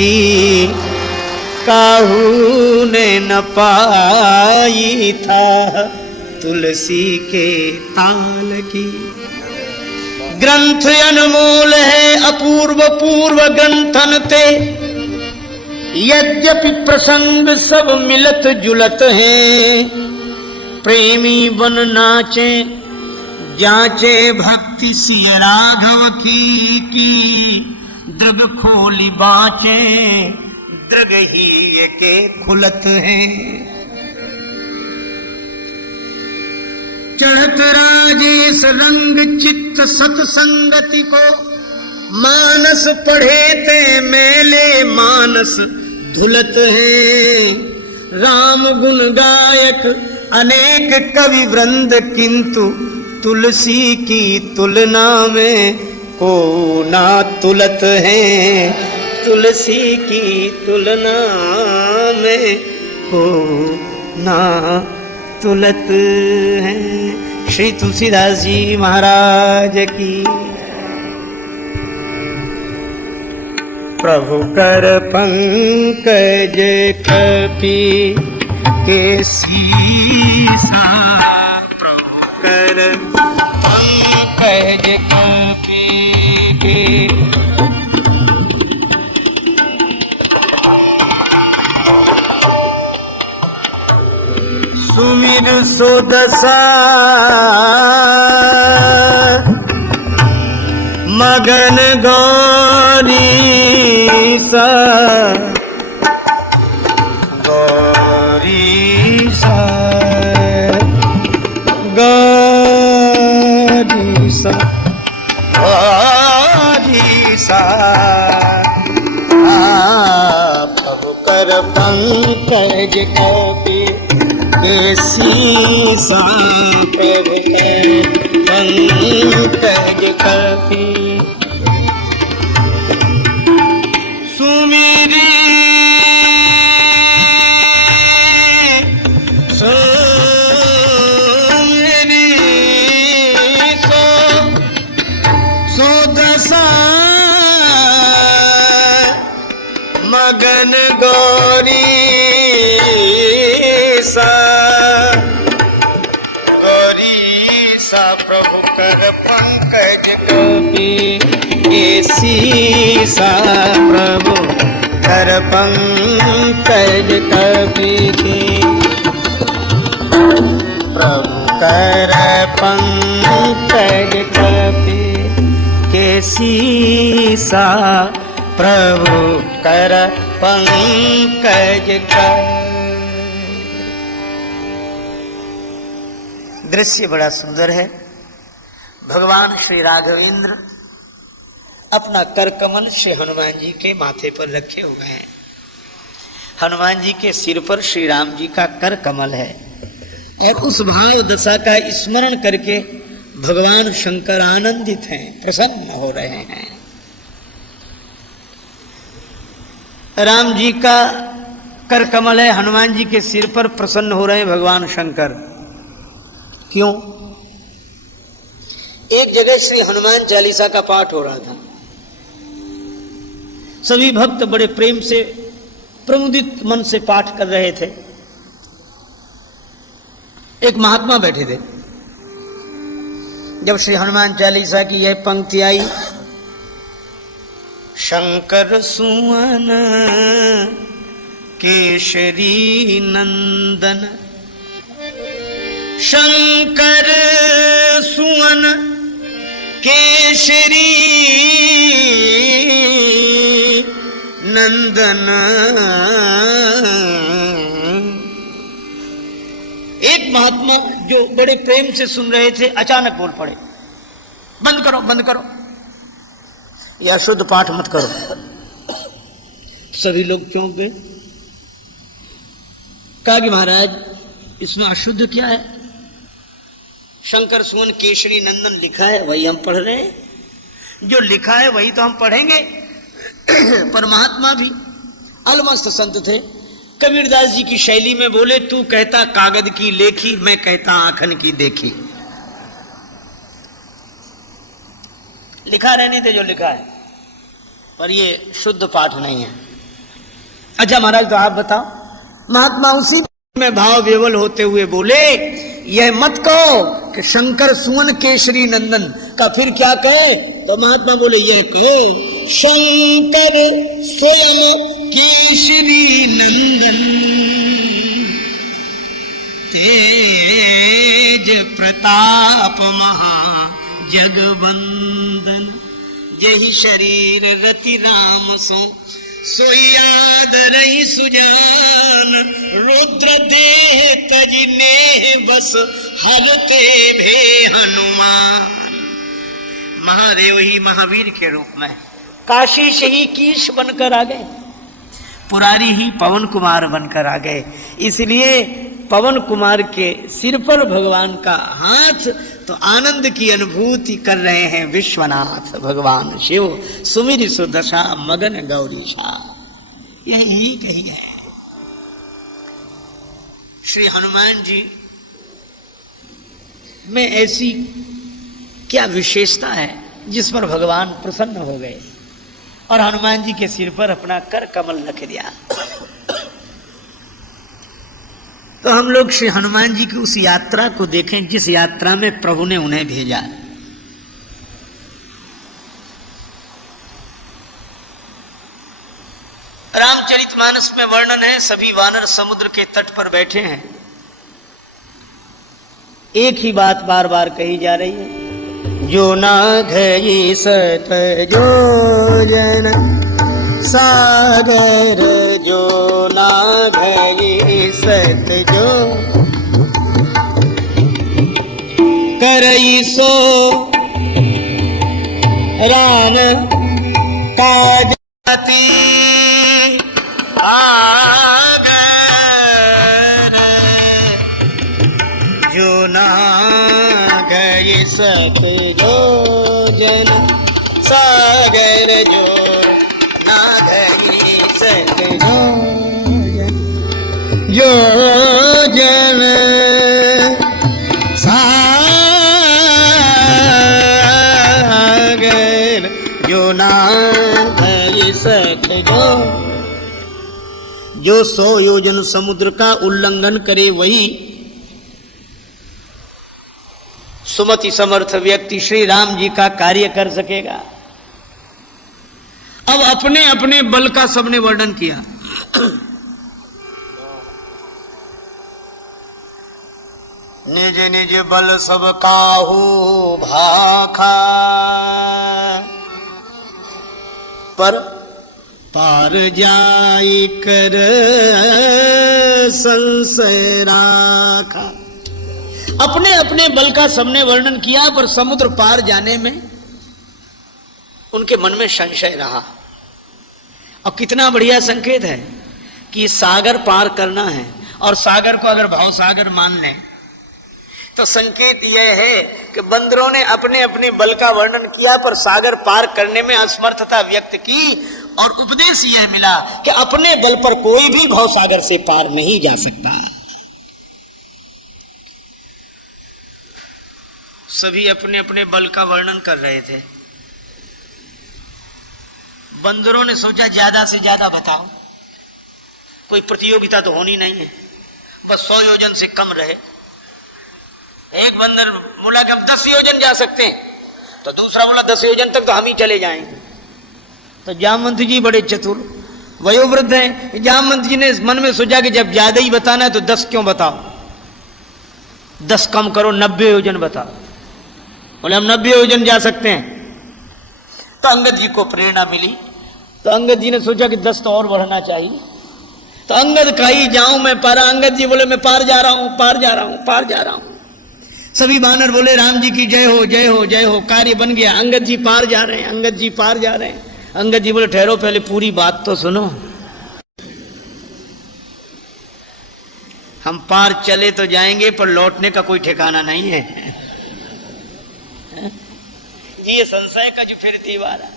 की काहू ने न पाई था तुलसी के ताल की। ग्रंथ अनमोल है अपूर्व पूर्व ग्रंथन ते, यद्यपि प्रसंग सब मिलत जुलत हैं। प्रेमी बन नाचे जाचे भक्ति सिय राघव की दृग खोली बाचे दृग ही ये के खुलत हैं। चढ़त राजेश रंग चित्त सतसंगति को, मानस पढ़े ते मेले मानस धुलत हैं। राम गुण गायक अनेक कवि वृंद, किंतु तुलसी की तुलना में को ना तुलत हैं। तुलसी की तुलना में को ना तुलत हैं। श्री तुलसीदास जी महाराज की। प्रभु कर पंकज कपि के सीसा, प्रभु कर पंकज कपि के सुमिर सुदशा मगन गौरी सा, गौरी सा, गौरी सा, गौरी सा। प्रभु कर पंकज कपि के सीसा, प्रभु कर पंकज कपि सुमिरी सुमिरी सुदशा मगन गौरी सा, गौरी सा। प्रभु कर पंकज कपि के सीसा, प्रभु कर पंकज कपि के, प्रभु कर पंकज कपि के सीसा, प्रभु कर पंकज कपि। दृश्य बड़ा सुंदर है। भगवान श्री राघवेंद्र अपना कर कमल श्री हनुमान जी के माथे पर रखे हुए हैं। हनुमान जी के सिर पर श्री राम जी का कर कमल है और उस भाव दशा का स्मरण करके भगवान शंकर आनंदित हैं, प्रसन्न हो रहे हैं। राम जी का कर कमल है, हनुमान जी के सिर पर प्रसन्न हो रहे हैं भगवान शंकर। क्यों? एक जगह श्री हनुमान चालीसा का पाठ हो रहा था। सभी भक्त बड़े प्रेम से प्रमुदित मन से पाठ कर रहे थे। एक महात्मा बैठे थे। जब श्री हनुमान चालीसा की यह पंक्ति आई, शंकर सुवन केशरी नंदन, शंकर सुवन केशरी नंदन। एक महात्मा जो बड़े प्रेम से सुन रहे थे अचानक बोल पड़े, बंद करो बंद करो, यह शुद्ध पाठ मत करो। सभी लोग चौंक गए। कहा कि महाराज इसमें अशुद्ध क्या है? शंकर सुवन केशरी नंदन लिखा है, वही हम पढ़ रहे हैं। जो लिखा है वही तो हम पढ़ेंगे। पर महात्मा भी अलमस्त संत थे। कबीरदास जी की शैली में बोले, तू कहता कागज की लेखी, मैं कहता आंखन की देखी। लिखा रहने थे जो लिखा है, पर ये शुद्ध पाठ नहीं है। अच्छा महाराज तो आप बताओ। महात्मा उसी में भाव विवल होते हुए बोले, यह मत कहो कि शंकर सुवन केशरी नंदन का, फिर क्या कहे? तो महात्मा बोले यह कहो, शंकर सुवन केशरी नंदन, तेज प्रताप महा जगवंदन, जहि शरीर रति राम सोई आदरई सुजान, रुद्र देह तजने बस हरते भे हनुमान। महादेव ही महावीर के रूप में काशी से ही कीश बनकर आ गए, पुरारी ही पवन कुमार बनकर आ गए। इसलिए पवन कुमार के सिर पर भगवान का हाथ, तो आनंद की अनुभूति कर रहे हैं विश्वनाथ भगवान शिव। सुमिर सुदशा मगन गौरीशा, यही कही है। श्री हनुमान जी में ऐसी क्या विशेषता है जिस पर भगवान प्रसन्न हो गए और हनुमान जी के सिर पर अपना कर कमल रख दिया। तो हम लोग श्री हनुमान जी की उस यात्रा को देखें जिस यात्रा में प्रभु ने उन्हें भेजा। रामचरितमानस में वर्णन है, सभी वानर समुद्र के तट पर बैठे हैं, एक ही बात बार बार कही जा रही है, जो ना घई सत जो जन सागर, जो ना घई सत जो करई सो राम काज आगर, जो ना घई सत जो जन सागर, जो ना घई सत जो जन सागर, जो ना घई सत जो 100 योजन समुद्र का उल्लंघन करे वही सुमति समर्थ व्यक्ति श्री राम जी का कार्य कर सकेगा। अब अपने अपने बल का सबने वर्णन किया। निज निज बल सब काहू भाखा, पर पार जाई कर संशय राखा। अपने अपने बल का सबने वर्णन किया, पर समुद्र पार जाने में उनके मन में संशय रहा। और कितना बढ़िया संकेत है कि सागर पार करना है, और सागर को अगर भाव सागर मान लें तो संकेत यह है कि बंदरों ने अपने अपने बल का वर्णन किया पर सागर पार करने में असमर्थता व्यक्त की, और उपदेश यह मिला कि अपने बल पर कोई भी भाव सागर से पार नहीं जा सकता। सभी अपने अपने बल का वर्णन कर रहे थे। बंदरों ने सोचा ज्यादा से ज्यादा बताओ, कोई प्रतियोगिता तो होनी नहीं है, बस 100 योजन से कम रहे। एक बंदर बोला कि हम 10 योजन जा सकते हैं, तो दूसरा बोला 10 योजन तक तो हम ही चले जाएंगे। तो जामवंत जी बड़े चतुर वयोवृद्ध हैं, जामवंत जी ने मन में सोचा कि जब ज्यादा ही बताना है तो 10 क्यों बताओ, 10 कम करो, 90 योजन बताओ। बोले हम 90 योजन जा सकते हैं। तो अंगद जी को प्रेरणा मिली, तो अंगद जी ने सोचा कि 10 तो और बढ़ना चाहिए। तो अंगद कही जाऊं मैं पारा, अंगद जी बोले मैं पार जा रहा हूं, पार जा रहा हूं, पार जा रहा हूं। सभी बानर बोले राम जी की जय हो, जय हो, जय हो। कार्य बन गया, अंगद जी पार जा रहे हैं, अंगद जी पार जा रहे हैं। अंगद जी बोले ठहरो, पहले पूरी बात तो सुनो। हम पार चले तो जाएंगे पर लौटने का कोई ठिकाना नहीं है। जी ये संशय का जो फिर दीवार है।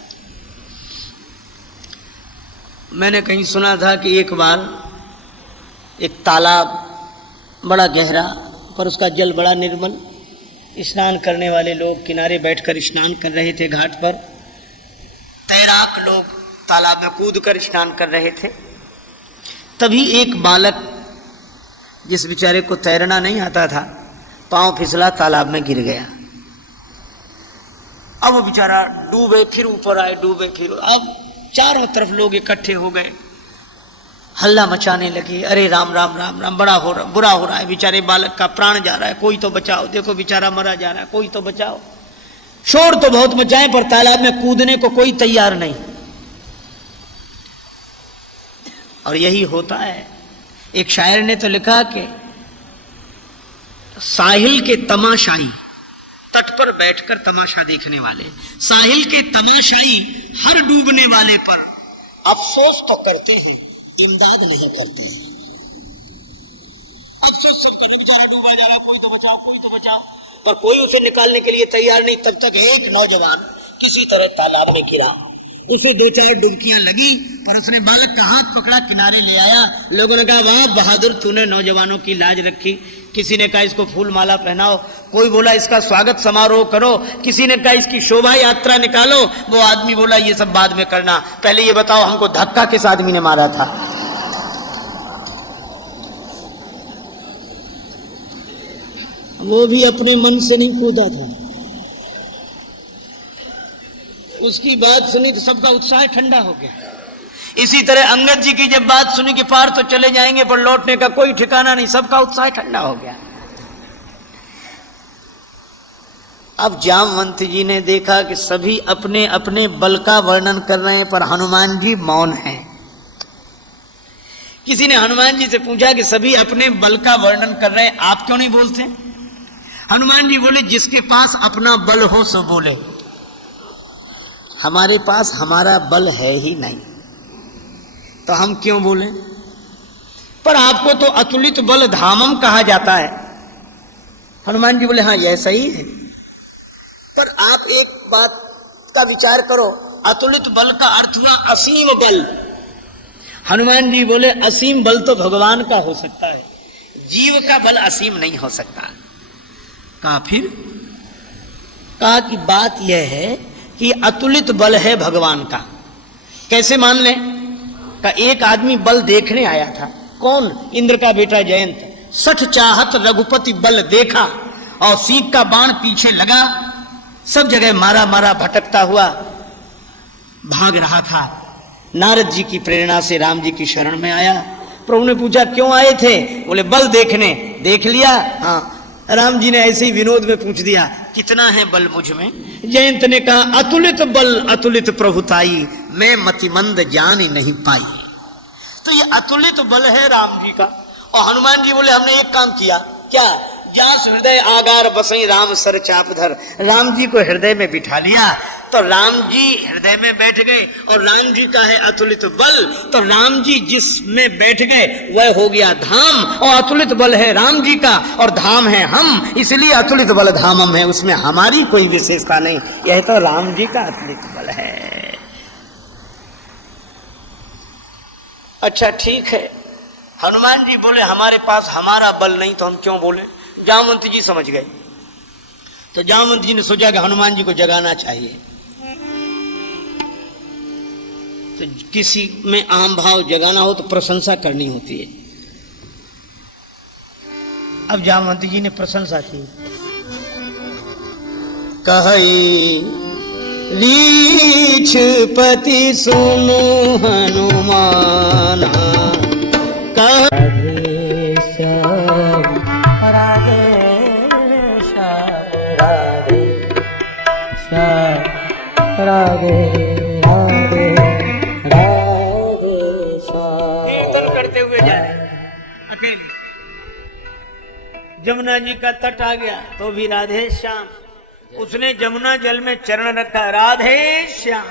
मैंने कहीं सुना था कि एक बार एक तालाब बड़ा गहरा पर उसका जल बड़ा निर्मल, स्नान करने वाले लोग किनारे बैठकर स्नान कर रहे थे। घाट पर तैराक लोग तालाब में कूदकर स्नान कर रहे थे। तभी एक बालक, जिस बेचारे को तैरना नहीं आता था, पांव फिसला, तालाब में गिर गया। अब वो बेचारा डूबे फिर ऊपर आए, डूबे फिर, अब चारों तरफ लोग इकट्ठे हो गए, हल्ला मचाने लगे, अरे राम राम राम राम, बुरा हो रहा है, बेचारे बालक का प्राण जा रहा है, कोई तो बचाओ, देखो बेचारा मरा जा रहा है, कोई तो बचाओ। शोर तो बहुत मचाए पर तालाब में कूदने को कोई तैयार नहीं। और यही होता है। एक शायर ने तो लिखा कि साहिल के तमाशाई, तट पर बैठकर तमाशा देखने वाले, साहिल के तमाशाई हर डूबने वाले पर अफसोस तो करते हैं, इमदाद नहीं करते हैं। अफसोस सब कर, बेचारा डूबा जा रहा है, कोई तो बचाओ, कोई तो बचाओ, पर कोई उसे निकालने के लिए तैयार नहीं। तब तक एक नौजवान किसी तरह तालाब में गिरा, उसे 2-4 डुबकियां लगी और उसने बालक का हाथ पकड़ा, किनारे ले आया। लोगों ने कहा, वाह बहादुर, तूने नौजवानों की लाज रखी। किसी ने कहा इसको फूल माला पहनाओ, कोई बोला इसका स्वागत समारोह करो, किसी ने कहा इसकी शोभा यात्रा निकालो। वो आदमी बोला ये सब बाद में करना, पहले ये बताओ हमको धक्का किस आदमी ने मारा था। वो भी अपने मन से नहीं कूदा था। उसकी बात सुनी तो सबका उत्साह ठंडा हो गया। इसी तरह अंगद जी की जब बात सुनी कि पार तो चले जाएंगे पर लौटने का कोई ठिकाना नहीं, सबका उत्साह ठंडा हो गया। अब जामवंत जी ने देखा कि सभी अपने अपने बल का वर्णन कर रहे हैं पर हनुमान जी मौन हैं। किसी ने हनुमान जी से पूछा कि सभी अपने बल का वर्णन कर रहे हैं, आप क्यों नहीं बोलते? हनुमान जी बोले, जिसके पास अपना बल हो सो बोले, हमारे पास हमारा बल है ही नहीं तो हम क्यों बोले? पर आपको तो अतुलित बल धामम कहा जाता है। हनुमान जी बोले, हाँ यह सही है, पर आप एक बात का विचार करो, अतुलित बल का अर्थ हुआ असीम बल। हनुमान जी बोले, असीम बल तो भगवान का हो सकता है, जीव का बल असीम नहीं हो सकता। कहा फिर? कहा कि बात यह है कि अतुलित बल है भगवान का, कैसे मान लें? का एक आदमी बल देखने आया था। कौन? इंद्र का बेटा जयंत। 60 चाहत रघुपति बल देखा, और सीख का बाण पीछे लगा, सब जगह मारा मारा भटकता हुआ भाग रहा था। नारद जी की प्रेरणा से राम जी की शरण में आया। प्रभु ने पूछा क्यों आए थे? बोले बल देखने। देख लिया? हाँ। राम जी ने ऐसे ही विनोद में पूछ दिया, कितना है बल मुझ में? जयंत ने कहा, अतुलित बल अतुलित प्रभुताई, मैं मतिमंद जान ही नहीं पाई। तो ये अतुलित बल है राम जी का। और हनुमान जी बोले, हमने एक काम किया। क्या? जास हृदय आगार बसई राम सर चापधर, राम जी को हृदय में बिठा लिया। तो राम जी हृदय में बैठ गए, और राम जी का है अतुलित बल, तो राम जी जिसमें बैठ गए वह हो गया धाम, और अतुलित बल है राम जी का और धाम है हम, इसलिए अतुलित बल धामम है, उसमें हमारी कोई विशेषता नहीं, यह तो राम जी का अतुलित बल है। अच्छा ठीक है। हनुमान जी बोले, हमारे पास हमारा बल नहीं तो हम क्यों बोले? जामवंत जी समझ गए। तो जामवंत जी ने सोचा कि हनुमान जी को जगाना चाहिए। तो किसी में आम भाव जगाना हो तो प्रशंसा करनी होती है। अब जामवंत जी ने प्रशंसा की। कही रीछ पति सुनो हनुमाना, कह राधे राधे राधे। कीर्तन करते हुए जा रहे अकेले। जमुना जी का तट आ गया तो भी राधे श्याम। उसने जमुना जल में चरण रखा, राधे श्याम।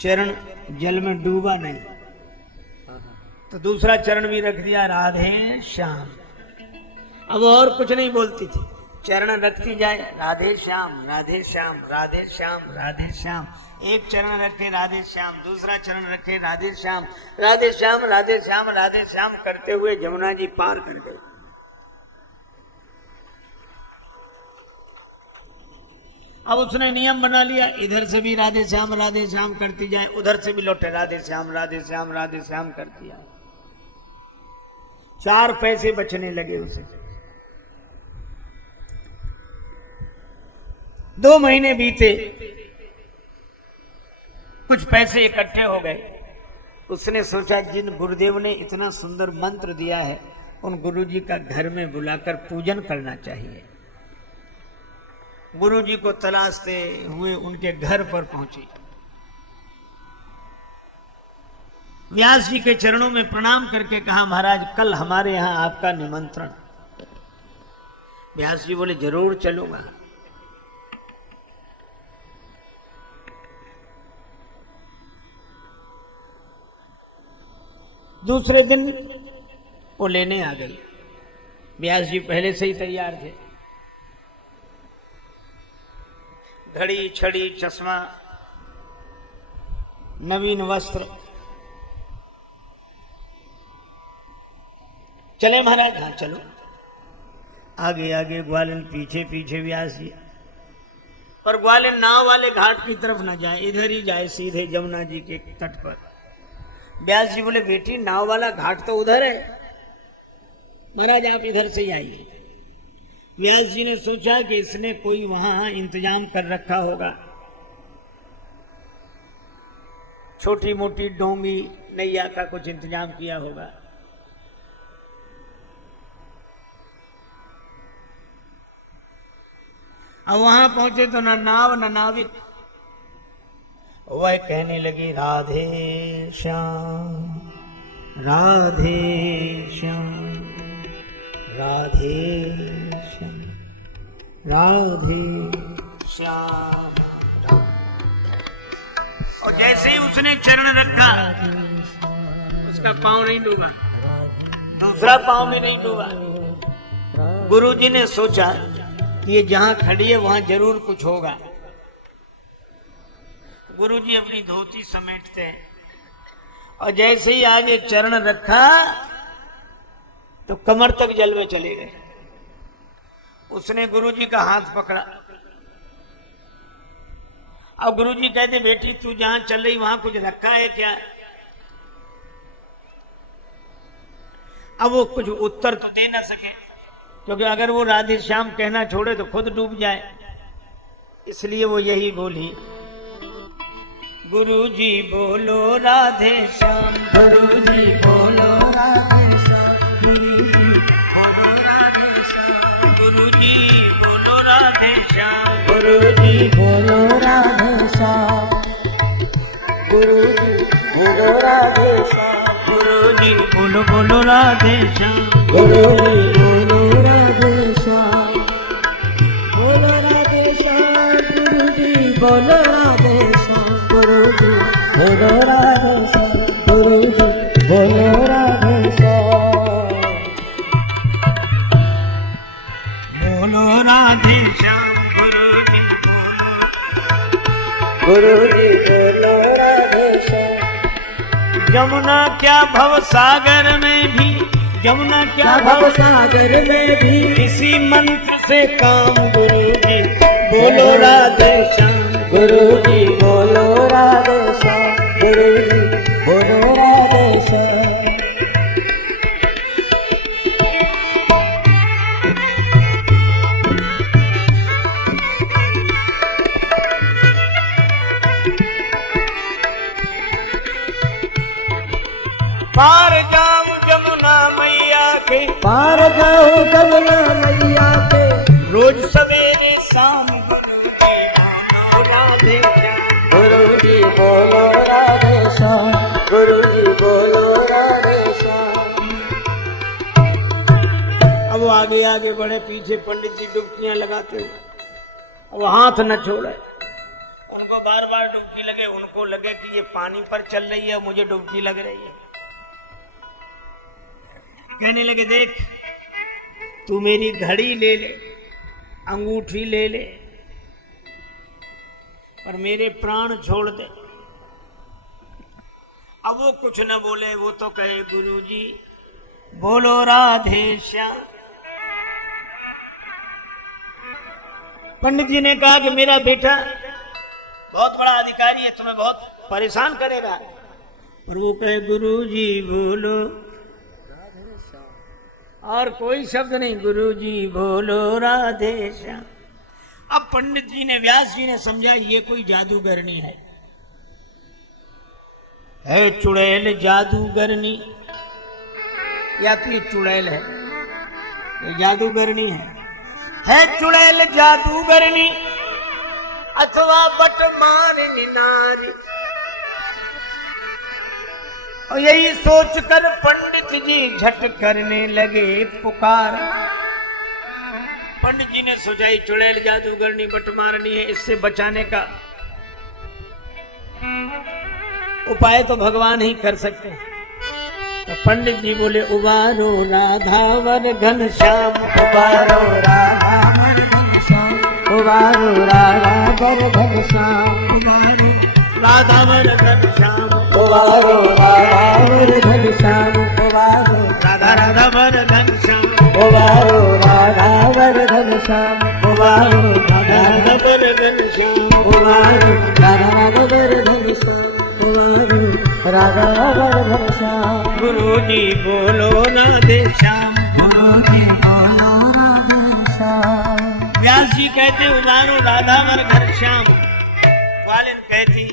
चरण जल में डूबा नहीं तो दूसरा चरण भी रख दिया, राधे श्याम। अब और कुछ नहीं बोलती थी, चरण रखती जाए, राधे श्याम राधे श्याम राधे श्याम राधे श्याम। एक चरण रखे राधे श्याम, दूसरा चरण रखे राधे श्याम, राधे श्याम राधे श्याम राधे श्याम करते हुए जमुना जी पार कर गए। अब उसने नियम बना लिया, इधर से भी राधे श्याम करती जाए, उधर से भी लौटे राधे श्याम करती जाए। 4 पैसे बचने लगे उसे। 2 महीने बीते, कुछ पैसे इकट्ठे हो गए। उसने सोचा जिन गुरुदेव ने इतना सुंदर मंत्र दिया है उन गुरुजी का घर में बुलाकर पूजन करना चाहिए। गुरुजी को तलाशते हुए उनके घर पर पहुंची। व्यास जी के चरणों में प्रणाम करके कहा, महाराज कल हमारे यहां आपका निमंत्रण। व्यास जी बोले, जरूर चलूंगा। दूसरे दिन वो लेने आ गई। व्यास जी पहले से ही तैयार थे, घड़ी, छड़ी, चश्मा, नवीन वस्त्र। चले महाराज? हाँ चलो। आगे आगे ग्वालिन, पीछे पीछे व्यास जी। पर ग्वालिन नाव वाले घाट की तरफ न जाए, इधर ही जाए सीधे जमुना जी के तट पर। व्यास जी बोले, बेटी नाव वाला घाट तो उधर है, महाराज आप इधर से ही आइए। व्यास जी ने सोचा कि इसने कोई वहां इंतजाम कर रखा होगा, छोटी मोटी डोंगी नैया का कुछ इंतजाम किया होगा। अब वहां पहुंचे तो न नाव न नाविक। वह कहने लगी, राधे श्याम राधे श्याम राधे श्याम राधे श्याम। और जैसे ही उसने चरण रखा, उसका पांव नहीं डूबा, दूसरा पांव भी नहीं डूबा। गुरुजी ने सोचा कि ये जहां खड़ी है वहां जरूर कुछ होगा। गुरुजी अपनी धोती समेटते हैं और जैसे ही आगे चरण रखा तो कमर तक जल में चले गए। उसने गुरुजी का हाथ पकड़ा। अब गुरुजी कहते, बेटी तू जहां चल रही वहां कुछ रखा है क्या? अब वो कुछ उत्तर तो दे ना सके, क्योंकि अगर वो राधे श्याम कहना छोड़े तो खुद डूब जाए। इसलिए वो यही बोली, गुरुजी बोलो राधे श्याम, गुरुजी बोलो राधे श्याम, गुरुजी बोलो राधे श्याम, गुरुजी बोलो राधे श्याम, गुरुजी बोलो राधे श्याम, गुरुजी बोलो राधे श्याम, गुरुजी बोलो बोलो राधे श्याम, गुरुजी बोलो राधे श्याम, बोलो राधे श्याम, गुरुजी बोलो राधे श्याम, गुरुजी बोलो राधे श्याम, गुरुजी बोलो राधे श्याम, बोलो राधे श्याम, गुरुजी बोलो, गुरुजी बोलो राधे श्याम। जमुना क्या भव सागर में भी, जमुना क्या भव सागर में भी, इसी मंत्र से काम, गुरुजी बोलो राधे श्याम, गुरुजी बोलो राधे श्याम, गुरुजी बोलो राधे श्याम। पार जाऊं जमुना मैया के, पार जाऊं जमुना मैया के, रोज सवेरे शाम, गुरुजी गुरुजी बोलो राधे श्याम, गुरुजी बोलो राधे श्याम। अब वो आगे आगे बढ़े, पीछे पंडित जी डुबकियां लगाते हुए, वो हाथ न छोड़े। उनको बार बार डुबकी लगे, उनको लगे कि ये पानी पर चल रही है, मुझे डुबकी लग रही है। कहने लगे, देख तू मेरी घड़ी ले ले, अंगूठी ले ले, और मेरे प्राण छोड़ दे। अब वो कुछ न बोले, वो तो कहे, गुरुजी बोलो राधे श्याम। पंडित जी ने कहा कि मेरा बेटा बहुत बड़ा अधिकारी है, तुम्हें बहुत परेशान करेगा। पर वो कहे गुरु जी बोलो, और कोई शब्द नहीं, गुरु जी बोलो राधे श्याम। अब पंडित जी ने, व्यास जी ने समझा ये कोई जादूगरनी है चुड़ैल जादूगरनी, या तो ये चुड़ैल है, ये जादूगरनी है चुड़ैल जादूगरनी अथवा बटमारनी नारी। और यही सोचकर पंडित जी झट करने लगे पुकार। पंडित जी ने सोचा ये चुड़ैल जादूगरनी बटमारनी है, इससे बचाने का उपाय तो भगवान ही कर सकते हैं। तो पंडित जी बोले उबारो राधावर घनश्याम, उबारो राधावर घनश्याम, उबारो राधावर घनश्याम, उबारो राधावर घनश्याम, उबारो राधावर घनश्याम, उबारो राधा राधावर घनश्याम, उबारो राधावर घनश्याम, उबारो राधावर घनश्याम, उबारो राधावर घनश्याम, उबारो राधावर घनश्याम। गुरु जी बोलो राधे श्याम, गुरु जी बोलो राधे श्याम। व्यास जी कहते उबारो राधावर घनश्याम, ग्वालिन कहती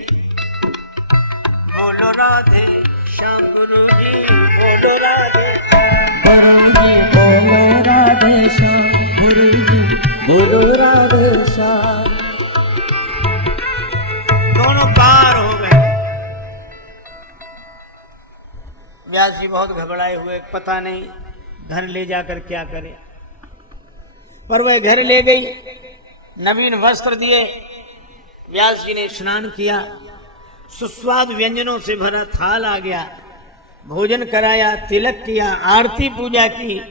बोलो राधे श्याम। गुरु जी बोलो राधे श्याम, गुरु जी बोलो राधे श्याम, गुरु जी बोलो राधे श्याम। दोनों पार हो गए। व्यास जी बहुत घबराए हुए, पता नहीं घर ले जाकर क्या करे। पर वह घर ले गई, नवीन वस्त्र दिए, व्यास जी ने स्नान किया, सुस्वाद व्यंजनों से भरा थाल आ गया, भोजन कराया, तिलक किया, आरती पूजा की।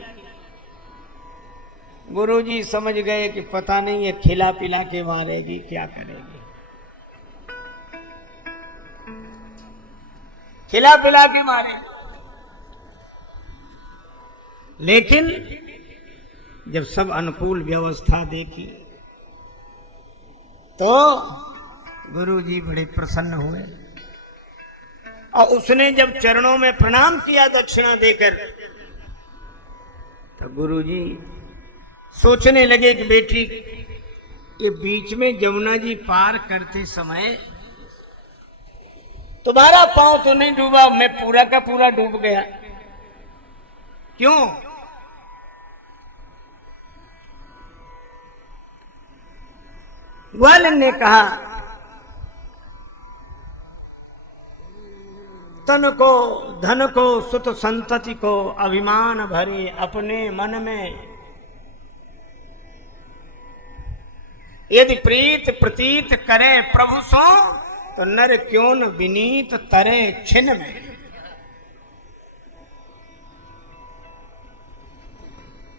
गुरुजी समझ गए कि पता नहीं ये खिला पिला के मारेगी, क्या करेगी। खिला पिला के मारे, लेकिन जब सब अनुकूल व्यवस्था देखी तो गुरुजी बड़े प्रसन्न हुए। और उसने जब चरणों में प्रणाम किया दक्षिणा देकर, तो गुरुजी सोचने लगे कि बेटी, ये बीच में जमुना जी पार करते समय तुम्हारा पांव तो नहीं डूबा, मैं पूरा का पूरा डूब गया। क्यों? ग्वालिन ने कहा तन को, धन को, सुत संतति को अभिमान भरे अपने मन में, यदि प्रीत प्रतीत करे प्रभु सो, तो नर क्यों न विनीत तरे छिन में।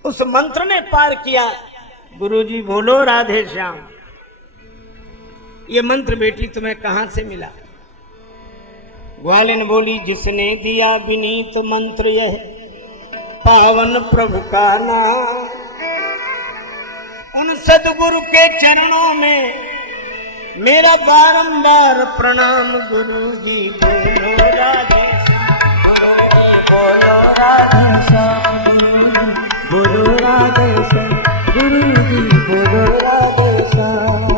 उस मंत्र ने पार किया। गुरुजी बोलो राधे श्याम। ये मंत्र बेटी तुम्हें कहां से मिला? ग्वालिन बोली, जिसने दिया विनीत मंत्र यह पावन प्रभु का नाम, उन सदगुरु के चरणों में मेरा बारंबार प्रणाम। गुरु जी बोलो राधे श्याम, गुरु जी बोलो राधे श्याम, बोलो राधे श्याम, गुरु जी बोलो राधे श्याम।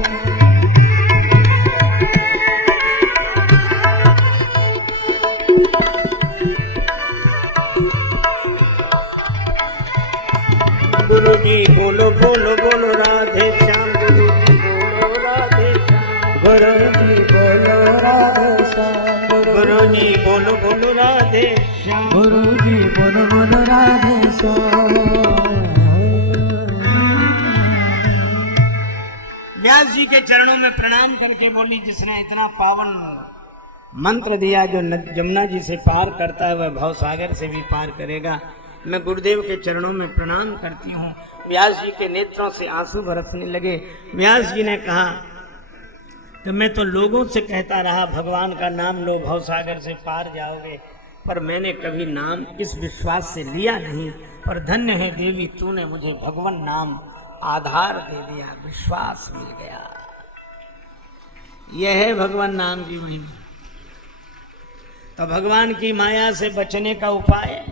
गुरु जी बोलो बोलो बोलो राधे श्याम, गुरु जी बोलो राधे श्याम, गुरु जी बोलो राधे श्याम, गुरु जी बोलो बोलो राधे श्याम, गुरु जी बोलो बोलो राधे श्याम। व्यास जी के चरणों में प्रणाम करके बोली, जिसने इतना पावन मंत्र दिया, जो जमुना जी से पार करता है वह भवसागर से भी पार करेगा। मैं गुरुदेव के चरणों में प्रणाम करती हूँ। व्यास जी के नेत्रों से आंसू बरसने लगे। व्यास जी ने कहा कि मैं तो लोगों से कहता रहा भगवान का नाम लो, भवसागर से पार जाओगे, पर मैंने कभी नाम इस विश्वास से लिया नहीं। पर धन्य है देवी, तूने मुझे भगवान नाम आधार दे दिया, विश्वास मिल गया। यह है भगवान नाम की महिमा। तो भगवान की माया से बचने का उपाय,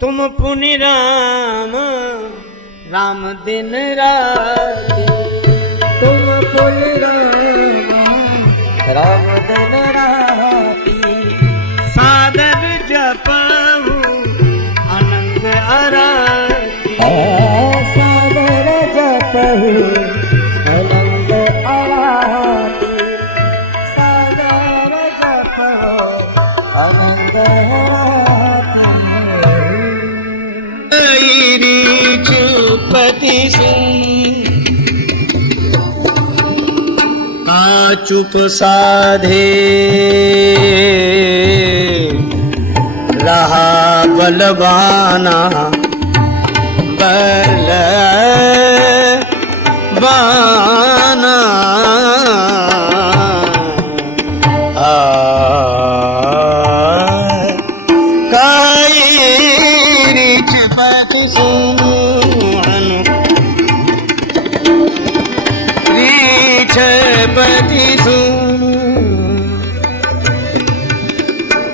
तुम पुनि राम राम दिन राति, तुम पुनि राम दिन राति, सादर जपहु आनंद आरती, सादर जपहु आनंद आरती, सादर जपहु आनंद आरती। चुपति सुन का चुप साधे, रहा बलवाना बलवाना,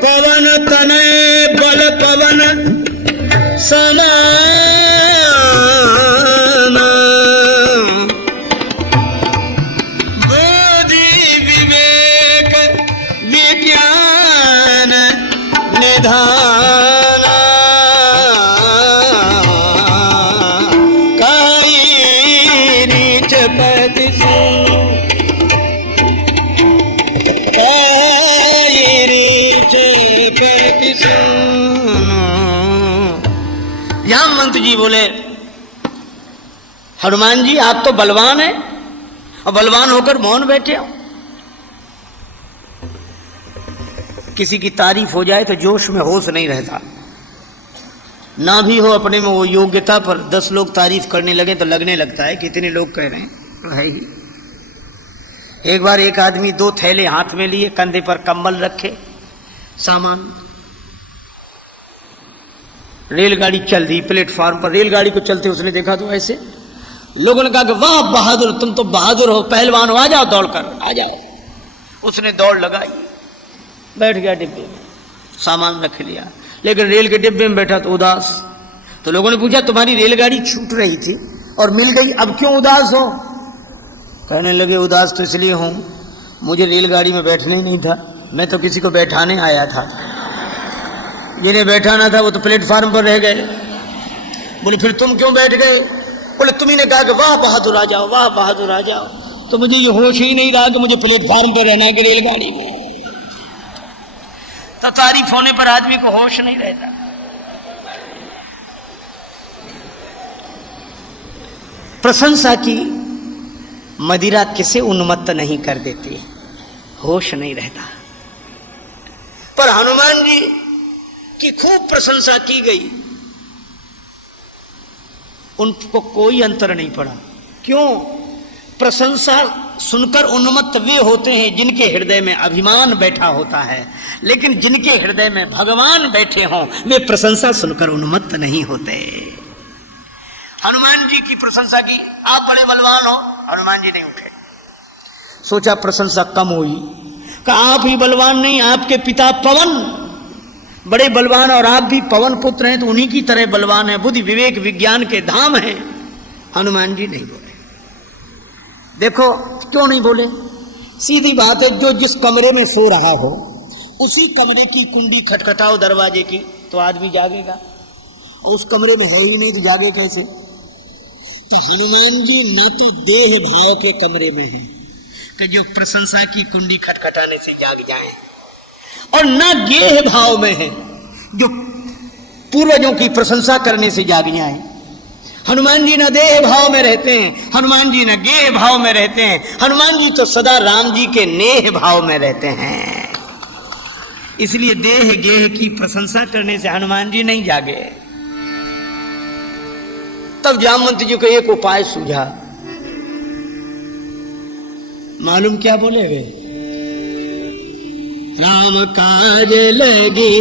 पवन तनय बल पवन समान, बुद्धि विवेक विज्ञान निधान, कायिक पति यमंत जी बोले, हनुमान जी आप तो बलवान हैं और बलवान होकर मौन बैठे हो। किसी की तारीफ हो जाए तो जोश में होश नहीं रहता, ना भी हो अपने में वो योग्यता, पर 10 लोग तारीफ करने लगे तो लगने लगता है कि इतने लोग कह रहे हैं तो है ही। एक बार एक आदमी 2 थैले हाथ में लिए, कंधे पर कंबल रखे, सामान, रेलगाड़ी चल दी प्लेटफार्म पर। रेलगाड़ी को चलते उसने देखा तो ऐसे लोगों ने कहा कि वाह बहादुर, तुम तो बहादुर हो, पहलवान हो, आ जाओ दौड़ कर आ जाओ। उसने दौड़ लगाई, बैठ गया डिब्बे में, सामान रख लिया, लेकिन रेल के डिब्बे में बैठा तो उदास। तो लोगों ने पूछा तुम्हारी रेलगाड़ी छूट रही थी और मिल गई, अब क्यों उदास हो? कहने लगे उदास तो इसलिए हूं, मुझे रेलगाड़ी में बैठना ही नहीं था, मैं तो किसी को बैठाने आया था, जिन्हें बैठाना था वो तो प्लेटफार्म पर रह गए। बोले फिर तुम क्यों बैठ गए? बोले तुम्ही ने कहा कि वाह बहादुर आ जाओ, वाह बहादुर आ जाओ, तो मुझे ये होश ही नहीं रहा कि मुझे प्लेटफार्म पर रहना है कि रेलगाड़ी में। तो तारीफ होने पर आदमी को होश नहीं रहता। प्रशंसा की मदिरा किसे उन्मत्त नहीं कर देती, होश नहीं रहता। पर हनुमान जी की खूब प्रशंसा की गई, उनको कोई अंतर नहीं पड़ा। क्यों? प्रशंसा सुनकर उन्मत्त वे होते हैं जिनके हृदय में अभिमान बैठा होता है, लेकिन जिनके हृदय में भगवान बैठे हों वे प्रशंसा सुनकर उन्मत्त नहीं होते। हनुमान जी की प्रशंसा की, आप बड़े बलवान हो, हनुमान जी नहीं उठे। सोचा प्रशंसा कम हुई, कहा आप ही बलवान नहीं, आपके पिता पवन बड़े बलवान और आप भी पवन पुत्र हैं, तो उन्हीं की तरह बलवान है, बुद्धि विवेक विज्ञान के धाम हैं। हनुमान जी नहीं बोले। देखो क्यों नहीं बोले? सीधी बात है, जो जिस कमरे में सो रहा हो उसी कमरे की कुंडी खटखटाओ दरवाजे की तो आदमी जागेगा, और उस कमरे में है ही नहीं तो जागे कैसे? तो हनुमान जी न तो देह भाव के कमरे में है कि जो प्रशंसा की कुंडी खटखटाने से जाग जाए, और न गेह भाव में है जो पूर्वजों की प्रशंसा करने से जाग जाए। हनुमान जी न देह भाव में रहते हैं, हनुमान जी न गेह भाव में रहते हैं, हनुमान जी तो सदा राम जी के नेह भाव में रहते हैं। इसलिए देह गेह की प्रशंसा करने से हनुमान जी नहीं जागे। तब जामवंत जी को एक उपाय सूझा। मालूम क्या बोले वे? राम काज लगी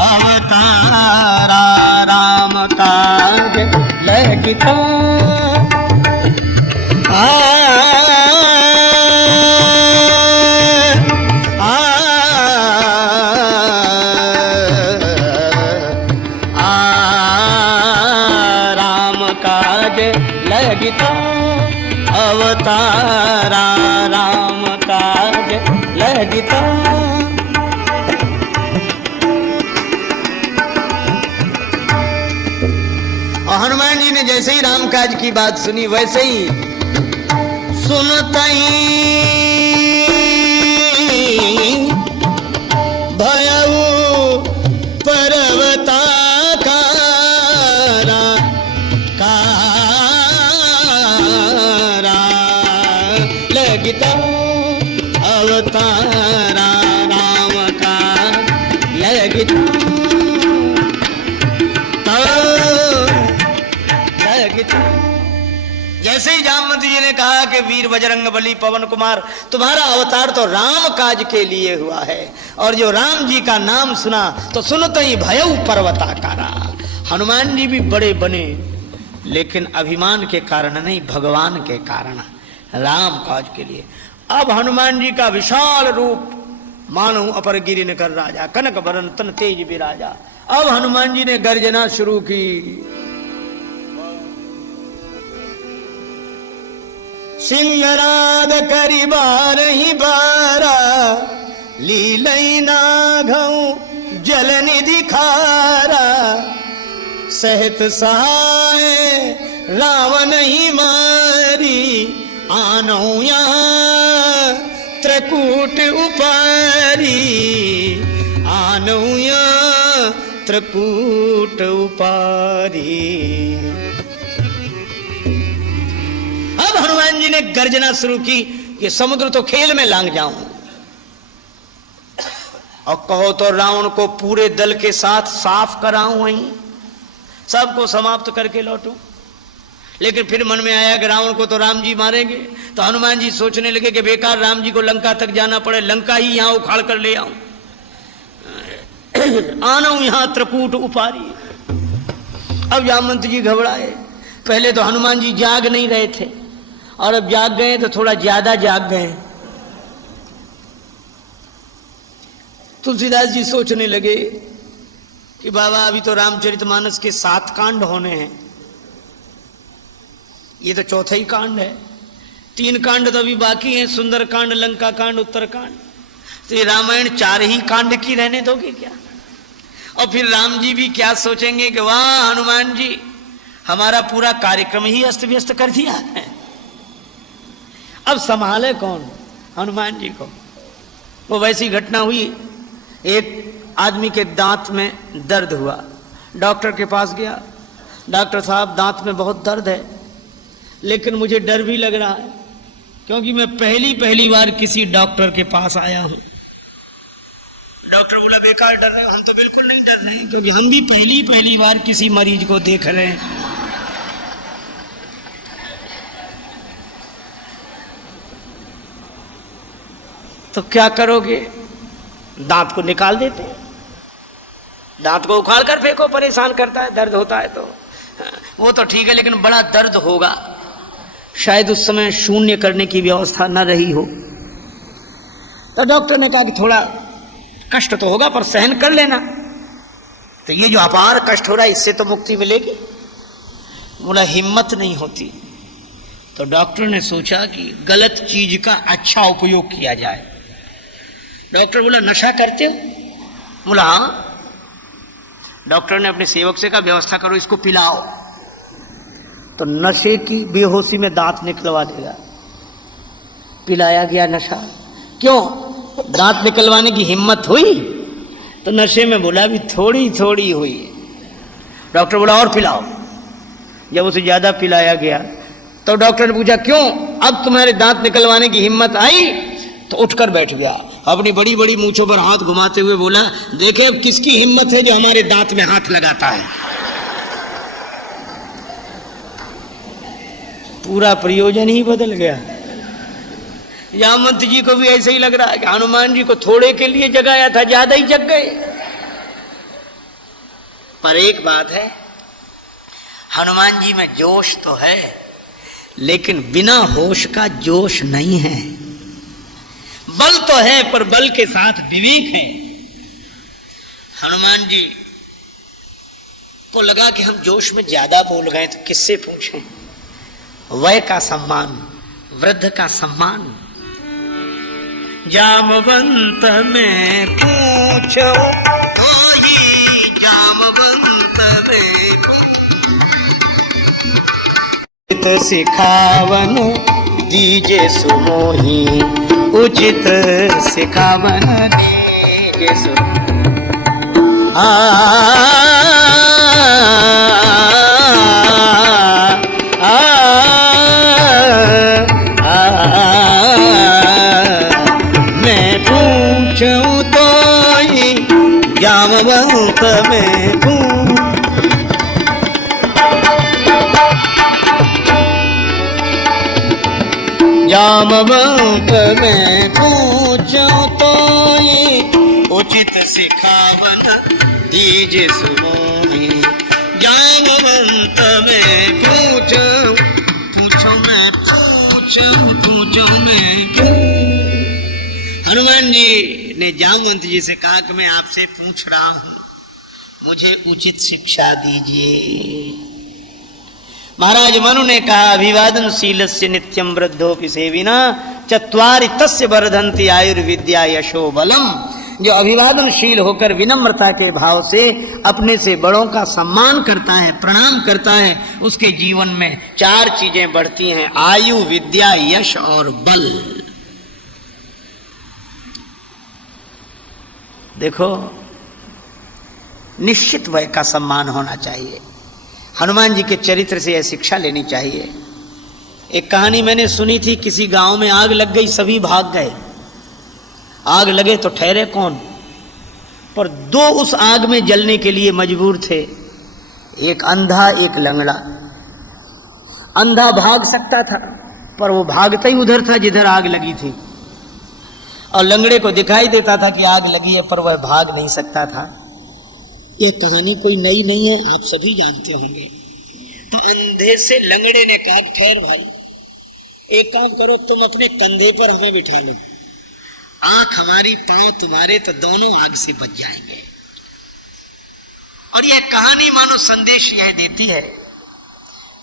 अवतारा, राम काज लगी राम काज लगिता अवतारा, राम काज लगिता। और हनुमान जी ने जैसे ही राम काज की बात सुनी वैसे ही सुनतई भयऊ पर्वताकारा, कारा लगता अवतारा, राम का लगता लगता। जैसे ही जामवंत जी ने कहा कि वीर बजरंग बली पवन कुमार, तुम्हारा अवतार तो राम काज के लिए हुआ है, और जो राम जी का नाम सुना तो सुनते ही भयऊ पर्वताकारा। हनुमान जी भी बड़े बने, लेकिन अभिमान के कारण नहीं, भगवान के कारण, राम काज के लिए। अब हनुमान जी का विशाल रूप मानो अपर गिरि कर राजा, कनक बरन तन तेज विराजा। अब हनुमान जी ने गर्जना शुरू की, सिंहनाद करी बारही बारा, लीलई नाघऊ जल निधि खारा, सहत सहाय रावण ही मारी, आनौ यहाँ त्रकूट उपारी, आनौ यहाँ त्रकूट उपारी। अब हनुमान जी ने गर्जना शुरू की कि समुद्र तो खेल में लांग जाऊं, और कहो तो रावण को पूरे दल के साथ साफ कराऊं, वहीं सबको समाप्त करके लौटूं। लेकिन फिर मन में आया कि रावण को तो राम जी मारेंगे, तो हनुमान जी सोचने लगे कि बेकार राम जी को लंका तक जाना पड़े, लंका ही यहां उखाड़ कर ले आऊं, आना यहां त्रकूट उपारी। अब जामवंत जी घबराए, पहले तो हनुमान जी जाग नहीं रहे थे, और अब जाग गए तो थोड़ा ज्यादा जाग गए। तुलसीदास जी सोचने लगे कि बाबा अभी तो रामचरितमानस के 7 कांड होने हैं, ये तो चौथा ही कांड है, 3 कांड तो अभी बाकी हैं, सुंदर कांड, लंका कांड, उत्तर कांड। तो ये रामायण 4 ही कांड की रहने दोगे क्या? और फिर राम जी भी क्या सोचेंगे कि वाह हनुमान जी, हमारा पूरा कार्यक्रम ही अस्त व्यस्त कर दिया है। अब संभाले कौन हनुमान जी को? वो वैसी घटना हुई, एक आदमी के दांत में दर्द हुआ, डॉक्टर के पास गया, डॉक्टर साहब दांत में बहुत दर्द है, लेकिन मुझे डर भी लग रहा है, क्योंकि मैं पहली बार किसी डॉक्टर के पास आया हूं। डॉक्टर बोला बेकार डर रहे हो, हम तो बिल्कुल नहीं डर रहे हैं, क्योंकि हम भी पहली बार किसी मरीज को देख रहे हैं। तो क्या करोगे? दांत को निकाल देते, दांत को उखाड़ कर फेंको, परेशान करता है, दर्द होता है तो वो तो ठीक है, लेकिन बड़ा दर्द होगा, शायद उस समय शून्य करने की व्यवस्था न रही हो। तो डॉक्टर ने कहा कि थोड़ा कष्ट तो होगा पर सहन कर लेना, तो ये जो अपार कष्ट हो रहा है इससे तो मुक्ति मिलेगी। बोला हिम्मत नहीं होती। तो डॉक्टर ने सोचा कि गलत चीज का अच्छा उपयोग किया जाए। डॉक्टर बोला नशा करते हो? बोला हाँ। डॉक्टर ने अपने सेवक से कहा व्यवस्था करो, इसको पिलाओ। तो नशे की बेहोशी में दांत निकलवा देगा। पिलाया गया नशा। क्यों? दांत निकलवाने की हिम्मत हुई? तो नशे में बोला भी थोड़ी थोड़ी हुई। डॉक्टर बोला और पिलाओ। जब उसे ज्यादा पिलाया गया तो डॉक्टर ने पूछा क्यों, अब तुम्हारे दांत निकलवाने की हिम्मत आई? तो उठकर बैठ गया, अपनी बड़ी बड़ी मूंछों पर हाथ घुमाते हुए बोला देखे अब किसकी हिम्मत है जो हमारे दांत में हाथ लगाता है। पूरा प्रयोजन ही बदल गया। जामवंत जी को भी ऐसे ही लग रहा है कि हनुमान जी को थोड़े के लिए जगाया था, ज्यादा ही जग गए। पर एक बात है, हनुमान जी में जोश तो है, लेकिन बिना होश का जोश नहीं है। बल तो है, पर बल के साथ विवेक है। हनुमान जी को लगा कि हम जोश में ज्यादा बोल गए, तो किससे पूछें? वय का सम्मान, वृद्ध का सम्मान। जामवंत में पूछो, जामवंत में सिखावन दीजे सुमोही, उचित सिखावन दीजे सुमोही। मैं पूछूं तो ही जामवंत में जामवंत में पूछूं तो ही उचित सिखावन दीजे सुमोही। जामवंत में पूछूं मैं। हनुमान जी ने जामवंत जी से कहा कि मैं आपसे पूछ रहा हूं, मुझे उचित शिक्षा दीजिए। महाराज मनु ने कहा, अभिवादनशीलस्य नित्यं वृद्धोपि सेविना चत्वारि तस्य वर्धन्ति आयुर्विद्या यशो बलम। जो अभिवादनशील होकर विनम्रता के भाव से अपने से बड़ों का सम्मान करता है, प्रणाम करता है, उसके जीवन में 4 चीजें बढ़ती हैं, आयु, विद्या, यश और बल। देखो, निश्चित वय का सम्मान होना चाहिए। हनुमान जी के चरित्र से यह शिक्षा लेनी चाहिए। एक कहानी मैंने सुनी थी, किसी गांव में आग लग गई, सभी भाग गए। आग लगे तो ठहरे कौन? पर 2 उस आग में जलने के लिए मजबूर थे, एक अंधा, एक लंगड़ा। अंधा भाग सकता था, पर वो भागता ही उधर था जिधर आग लगी थी, और लंगड़े को दिखाई देता था कि आग लगी है, पर वह भाग नहीं सकता था। ये कहानी कोई नई नहीं है, आप सभी जानते होंगे। तो अंधे से लंगड़े ने कहा, ठहर भाई, एक काम करो, तुम अपने कंधे पर हमें बिठा लो, आंख हमारी, पांव तुम्हारे, तो दोनों आग से बच जाएंगे। और यह कहानी मानो संदेश यह देती है